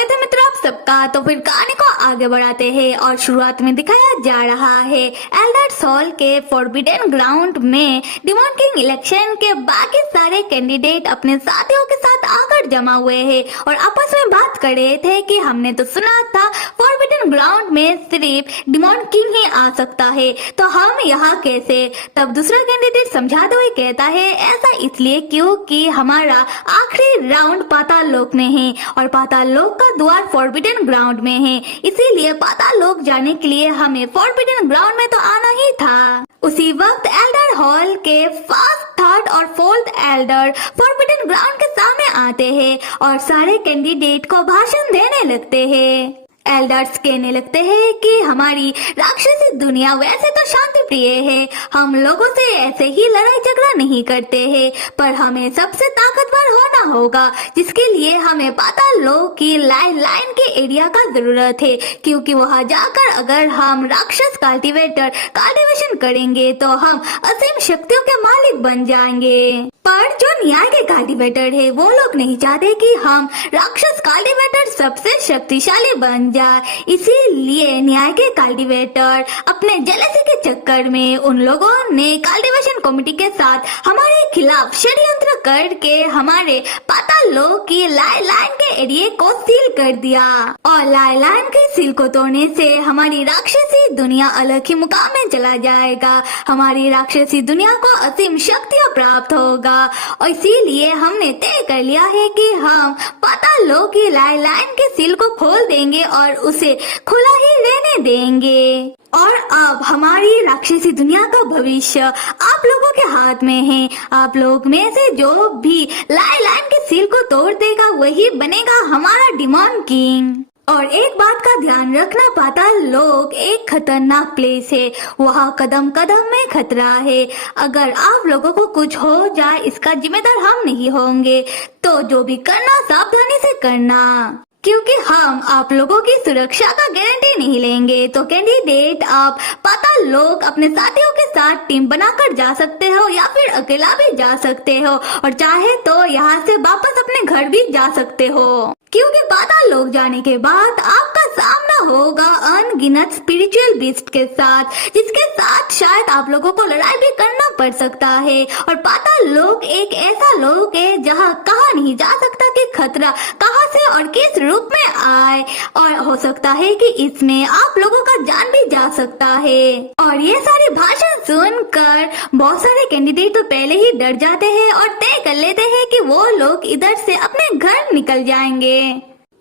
स्वागत है मित्रों आप सबका। तो फिर कहानी को आगे बढ़ाते हैं और शुरुआत में दिखाया जा रहा है एल्डर्स हॉल के फॉरबिडन ग्राउंड में डिमॉन किंग इलेक्शन के बाकी सारे कैंडिडेट अपने साथियों के साथ आकर जमा हुए हैं और आपस में बात कर रहे थे कि हमने तो सुना था फॉरबिडन ग्राउंड में सिर्फ डिमॉन किंग ही आ सकता है, तो हम यहाँ कैसे। तब दूसरा कैंडिडेट समझाते हुए कहता है ऐसा इसलिए क्योंकि हमारा आखिरी राउंड पाताल लोक में है और पाताल लोक का द्वार फॉरबिडन ग्राउंड में है, इसीलिए पाताल लोक जाने के लिए हमें फॉरबिडन ग्राउंड में तो आना ही था। उसी वक्त एल्डर हॉल के फर्स्ट, थर्ड और फोर्थ एल्डर फॉरबिडन ग्राउंड के सामने आते हैं और सारे कैंडिडेट को भाषण देने लगते हैं। एल्डर्स कहने लगते हैं कि हमारी राक्षसी दुनिया वैसे तो शांति प्रिय है, हम लोगों से ऐसे ही लड़ाई झगड़ा नहीं करते हैं, पर हमें सबसे ताकतवर होना होगा, जिसके लिए हमें पाताल लोक की लाइन के एरिया का जरूरत है, क्योंकि वहां जाकर अगर हम राक्षस कल्टीवेशन करेंगे तो हम असीम शक्तियों के मालिक बन जाएंगे। पर जो न्याय के कल्टीवेटर है वो लोग नहीं चाहते कि हम राक्षस कल्टीवेटर सबसे शक्तिशाली बन जाए, इसीलिए न्याय के कल्टीवेटर अपने जेलसी के चक्कर में उन लोगों ने कल्टीवेशन कमेटी के साथ हमारे खिलाफ षड्यंत्र करके हमारे पाताल लोक की लाइन के एरिया को सील कर दिया और लाइन के सील को तोड़ने से हमारी राक्षसी दुनिया अलग ही मुकाम में चला जाएगा, हमारी राक्षसी दुनिया को असीम शक्तियाँ प्राप्त होगा और इसीलिए हमने तय कर लिया है कि हम पाताल लोक की लाइन के सील को खोल देंगे और उसे खुला ही रहने देंगे। और अब हमारी राक्षसी दुनिया का भविष्य आप लोगों के हाथ में है, आप लोग में से जो भी लाइन के सील को तोड़ देगा वही बनेगा हमारा डिमॉन किंग। और एक बात का ध्यान रखना, पाताल लोक एक खतरनाक प्लेस है, वहाँ कदम कदम में खतरा है, अगर आप लोगों को कुछ हो जाए इसका जिम्मेदार हम नहीं होंगे, तो जो भी करना सावधानी से करना, क्योंकि हम आप लोगों की सुरक्षा का गारंटी नहीं लेंगे। तो कैंडिडेट आप पाताल लोक अपने साथियों के साथ टीम बनाकर जा सकते हो या फिर अकेला भी जा सकते हो और चाहे तो यहाँ से वापस अपने घर भी जा सकते हो, क्योंकि पाताल लोक जाने के बाद आपका सामना होगा अनगिनत स्पिरिचुअल बीस्ट के साथ, जिसके साथ शायद आप लोगों को लड़ाई भी करना पड़ सकता है। और पाताल लोक एक ऐसा लोक है जहाँ कहा नहीं जा सकता कि खतरा कहाँ से और किस रूप में आए, और हो सकता है कि इसमें आप लोगों का जान भी जा सकता है। और ये सारे भाषण सुनकर बहुत सारे कैंडिडेट तो पहले ही डर जाते हैं और तय कर लेते हैं कि वो लोग इधर से अपने घर निकल जाएंगे।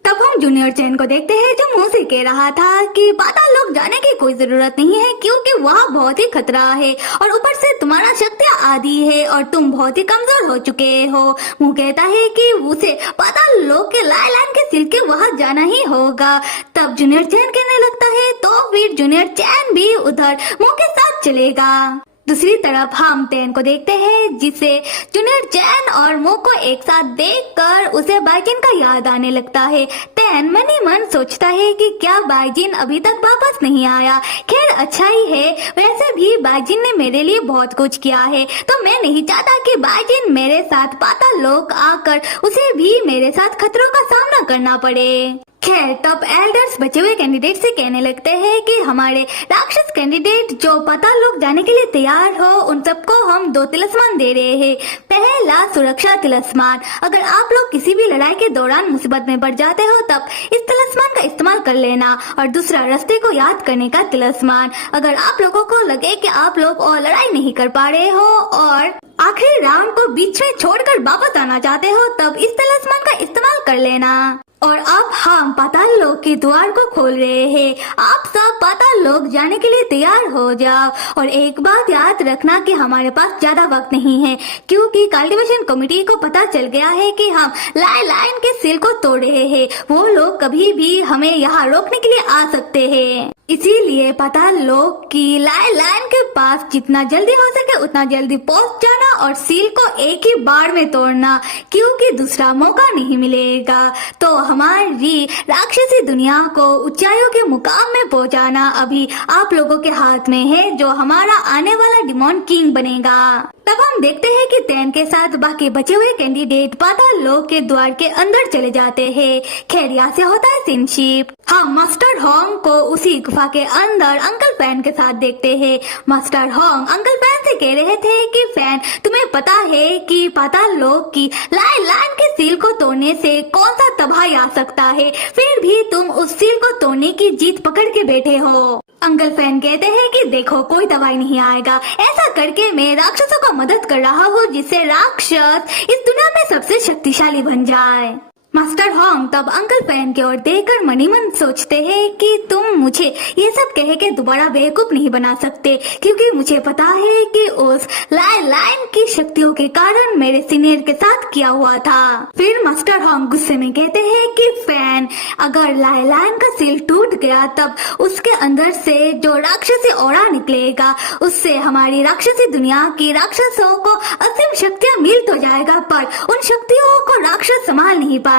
तब हम जूनियर चैन को देखते हैं जो मुंह से कह रहा था कि पाताल लोक जाने की कोई जरूरत नहीं है, क्योंकि वहाँ बहुत ही खतरा है और ऊपर से तुम्हारा शक्तियाँ आधी है और तुम बहुत ही कमजोर हो चुके हो। मुंह कहता है कि उसे पाताल लोक के लाइन के सिल के वहाँ जाना ही होगा। तब जूनियर चैन कहने लगता है तो फिर जूनियर चैन भी उधर मुंह के साथ चलेगा। दूसरी तरफ हम टेन को देखते हैं जिसे जूनियर चैन और मो को एक साथ देखकर उसे बाइजिन का याद आने लगता है। टेन मन ही मन सोचता है कि क्या बाइजिन अभी तक वापस नहीं आया। खैर अच्छा ही है, वैसे भी बाइजिन ने मेरे लिए बहुत कुछ किया है, तो मैं नहीं चाहता कि बाइजिन मेरे साथ पाताल लोक आकर उसे भी मेरे साथ खतरों का सामना करना पड़े। खैर तब एल्डर्स बचे हुए कैंडिडेट से कहने लगते हैं कि हमारे राक्षस कैंडिडेट जो पाताल लोक जाने के लिए तैयार हो उन सबको हम 2 तिलिस्मान दे रहे हैं। पहला सुरक्षा तिलिस्मान, अगर आप लोग किसी भी लड़ाई के दौरान मुसीबत में पड़ जाते हो तब इस तिलिस्मान का इस्तेमाल कर लेना। और दूसरा रास्ते को याद करने का तिलिस्मान, अगर आप लोगों को लगे कि आप लोग और लड़ाई नहीं कर पा रहे हो और आखिरी राउंड को बीच में छोड़कर वापस आना चाहते हो तब इस तिलिस्मान का इस्तेमाल कर लेना। और अब हम पाताल लोक के द्वार को खोल रहे हैं, आप सब पाताल लोक जाने के लिए तैयार हो जाओ। और एक बात याद रखना कि हमारे पास ज्यादा वक्त नहीं है, क्योंकि कल्टीवेशन कमेटी को पता चल गया है कि हम लाइन के सील को तोड़ रहे हैं, वो लोग कभी भी हमें यहाँ रोकने के लिए आ सकते हैं। इसीलिए पता लो कि लाइन के पास जितना जल्दी हो सके उतना जल्दी पहुंच जाना और सील को एक ही बार में तोड़ना, क्योंकि दूसरा मौका नहीं मिलेगा। तो हमारी राक्षसी दुनिया को ऊंचाइयों के मुकाम में पहुंचाना अभी आप लोगों के हाथ में है, जो हमारा आने वाला डिमॉन किंग बनेगा। तब हम देखते हैं कि तैन के साथ बाकी बचे हुए कैंडिडेट पाताल लोक के द्वार के अंदर चले जाते हैं। खैर यहाँ से होता है सिनशिप। हम मास्टर होंग को उसी गुफा के अंदर अंकल फैन के साथ देखते हैं। मास्टर होंग अंकल फैन से कह रहे थे कि फैन, तुम्हें पता है कि पाताल लोक की लाइन के सील को तोड़ने से कौन सा तबाही आ सकता है, फिर भी तुम उस सील को तोड़ने की जीत पकड़ के बैठे हो। अंकल फैन कहते हैं कि देखो कोई दवाई नहीं आएगा, ऐसा करके मैं राक्षसों को मदद कर रहा हूँ जिससे राक्षस इस दुनिया में सबसे शक्तिशाली बन जाए। मास्टर होंग तब अंकल फैन की ओर देखकर मनी मन सोचते हैं कि तुम मुझे ये सब कह के दोबारा बेवकूफ नहीं बना सकते, क्योंकि मुझे पता है कि उस लाइन की शक्तियों के कारण मेरे सीनियर के साथ किया हुआ था। फिर मास्टर होंग गुस्से में कहते हैं कि फैन, अगर लाइन का सील टूट गया तब उसके अंदर से जो राक्षसी ऑरा निकलेगा उससे हमारी राक्षसी दुनिया की राक्षसों को असीम शक्तियाँ मिल तो जाएगा, पर उन शक्तियों को राक्षस संभाल नहीं पाएंगे।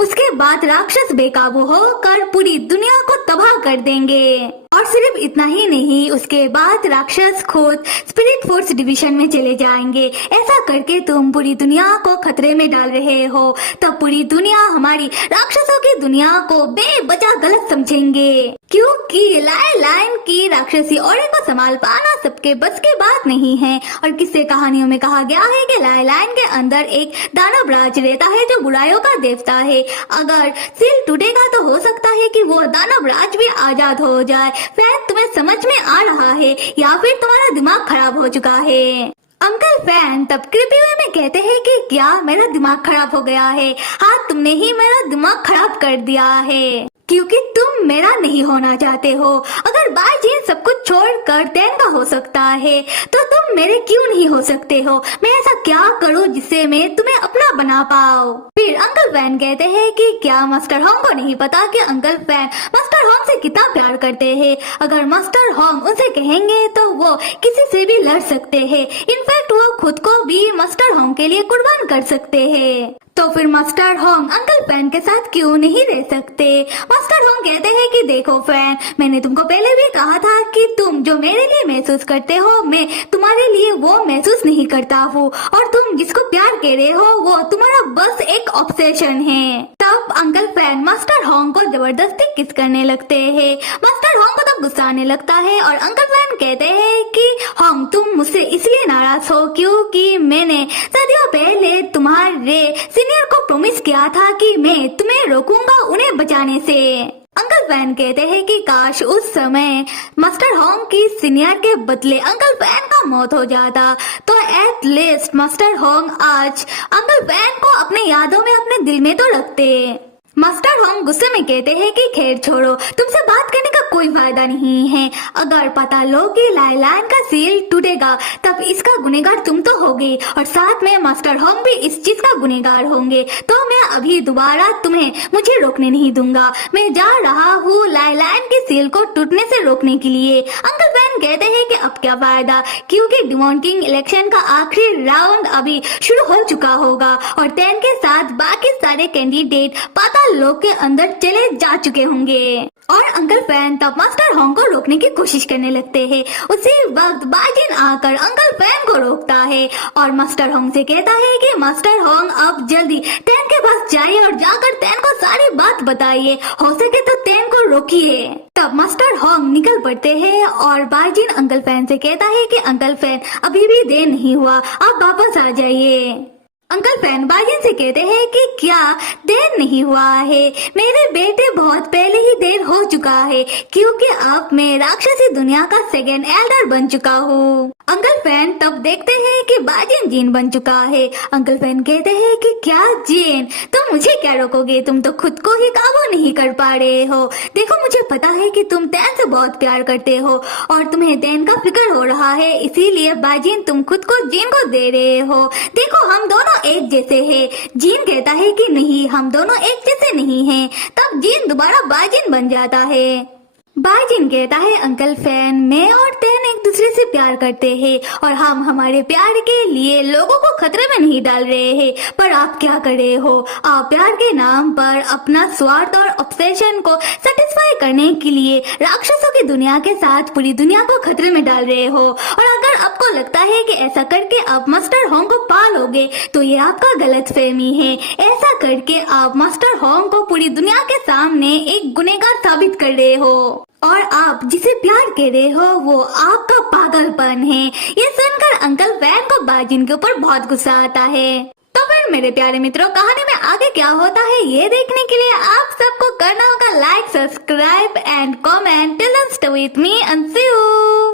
उसके बाद राक्षस बेकाबू होकर पूरी दुनिया को तबाह कर देंगे। और सिर्फ इतना ही नहीं, उसके बाद राक्षस खुद स्पिरिट फोर्स डिवीजन में चले जाएंगे। ऐसा करके तुम पूरी दुनिया को खतरे में डाल रहे हो। तब पूरी दुनिया हमारी राक्षसों की दुनिया को बेवजह गलत समझेंगे, क्योंकि लाइन की राक्षसी औरे को संभाल पाना सबके बस की बात नहीं है। और किस्से कहानियों में कहा गया है कि लाइन के अंदर एक दानव राज रहता है जो बुराइयों का देवता है। अगर सील टूटेगा तो हो सकता है कि वो दानव राज भी आजाद हो जाए। फैन, तुम्हें समझ में आ रहा है या फिर तुम्हारा दिमाग खराब हो चुका है? अंकल फैन तब कृपी हुए में कहते हैं कि क्या मेरा दिमाग खराब हो गया है? हाँ, तुमने ही मेरा दिमाग खराब कर दिया है, क्योंकि तुम मेरा नहीं होना चाहते हो। अगर बाजी सब कुछ छोड़कर तैन का हो सकता है तो तुम मेरे क्यों नहीं हो सकते हो? मैं ऐसा क्या करूं जिससे मैं तुम्हें अपना बना पाऊं? फिर अंकल फैन कहते हैं कि क्या मास्टर होंग को नहीं पता कि अंकल फैन मास्टर होंग से कितना प्यार करते हैं? अगर मास्टर होंग उसे कहेंगे तो वो किसी से भी लड़ सकते हैं। इनफैक्ट वो खुद को भी मास्टर होंग के लिए कुर्बान कर सकते हैं। तो फिर मास्टर होंग अंकल फैन के साथ क्यों नहीं रह सकते? मास्टर होंग कहते हैं कि देखो फैन, मैंने तुमको पहले भी कहा था कि तुम जो मेरे लिए महसूस करते हो मैं तुम्हारे लिए वो महसूस नहीं करता हूँ, और तुम जिसको प्यार कह रहे हो वो तुम्हारा बस एक ऑब्सेशन है। तब अंकल फैन मास्टर होंग को जबरदस्ती किस करने लगते हैं। मास्टर होंग को तब गुस्सा आने लगता है और अंकल फैन कहते हैं कि होंग, तुम मुझसे इसलिए नाराज हो क्योंकि मैंने सदियों पहले तुम्हारे सीनियर को प्रॉमिस किया था कि मैं तुम्हें रोकूंगा उन्हें बचाने से। अंकल फैन कहते हैं कि काश उस समय मास्टर होंग की सीनियर के बदले अंकल फैन का मौत हो जाता, तो एट लीस्ट मास्टर होंग आज अंकल फैन को अपने यादों में अपने दिल में तो रखते। मास्टर होंग गुस्से में कहते हैं कि खैर छोड़ो, तुमसे बात करने का कोई फायदा नहीं है। अगर पता लो कि लाइन का सील टूटेगा तब इसका गुनेगार तुम तो होगे और साथ में मास्टर होंग भी इस चीज का गुनेगार होंगे। तो मैं अभी दोबारा तुम्हें मुझे रोकने नहीं दूंगा। मैं जा रहा हूँ लाइन के सील को टूटने से रोकने के लिए। अंकल फैन कहते हैं कि अब क्या फायदा, क्योंकि डिमॉन किंग इलेक्शन का आखिरी राउंड अभी शुरू हो चुका होगा और तैन के साथ बाकी सारे कैंडिडेट पाताल लोक के अंदर चले जा चुके होंगे। और अंकल फैन तब मास्टर होंग को रोकने की कोशिश करने लगते हैं। उसी वक्त बाजिन आकर अंकल फैन को रोकता है और मास्टर होंग से कहता है कि मास्टर होंग अब जल्दी तैन के पास जाइए और जाकर तैन को सारी बात बताइए, हो सके तो तैन को रोकिए। तब मास्टर होंग निकल पड़ते हैं और बाजिन अंकल फैन से कहता है कि अंकल फैन, अभी भी देर नहीं हुआ, आप वापस आ जाइए। अंकल फैन बाजिन से कहते हैं कि क्या देर नहीं हुआ है? मेरे बेटे बहुत पहले ही देर हो चुका है, क्योंकि अब मैं राक्षसी दुनिया का सेकंड एल्डर बन चुका हूँ। अंकल फैन तब देखते हैं कि बाजिन जीन बन चुका है। अंकल फैन कहते हैं कि क्या जीन, तुम मुझे क्या रोकोगे? तुम तो खुद को ही काबू नहीं कर पा रहे हो। देखो, मुझे पता है कि तुम तैन से बहुत प्यार करते हो और तुम्हें तैन का फिक्र हो रहा है, इसीलिए बाजिन तुम खुद को जीन को दे रहे हो। देखो, हम दोनों एक जैसे हैं। जीन कहता है कि नहीं, हम दोनों एक जैसे नहीं हैं। तब जीन दोबारा बाजिन बन जाता है। बाजिन कहता है अंकल फैन, मैं और तैन एक दूसरे से प्यार करते हैं और हम हमारे प्यार के लिए लोगों को खतरे में नहीं डाल रहे हैं, पर आप क्या कर रहे हो? आप प्यार के नाम पर अपना स्वार्थ और ऑब्सेशन को सेटिस्फाई करने के लिए राक्षसों की दुनिया के साथ पूरी दुनिया को खतरे में डाल रहे हो। और अगर आपको लगता है कि ऐसा करके आप मास्टर होंग को पा लोगे तो ये आपका गलत फहमी है। ऐसा करके आप मास्टर होंग को पूरी दुनिया के सामने एक गुनहगार साबित कर रहे हो और आप जिसे प्यार कर रहे हो वो आपका पागलपन है। ये सुनकर अंकल फैन को बाजिन के ऊपर बहुत गुस्सा आता है। तो फिर मेरे प्यारे मित्रों, कहानी में आगे क्या होता है ये देखने के लिए आप सबको करना होगा like, subscribe and comment. Till then stay with me and see you.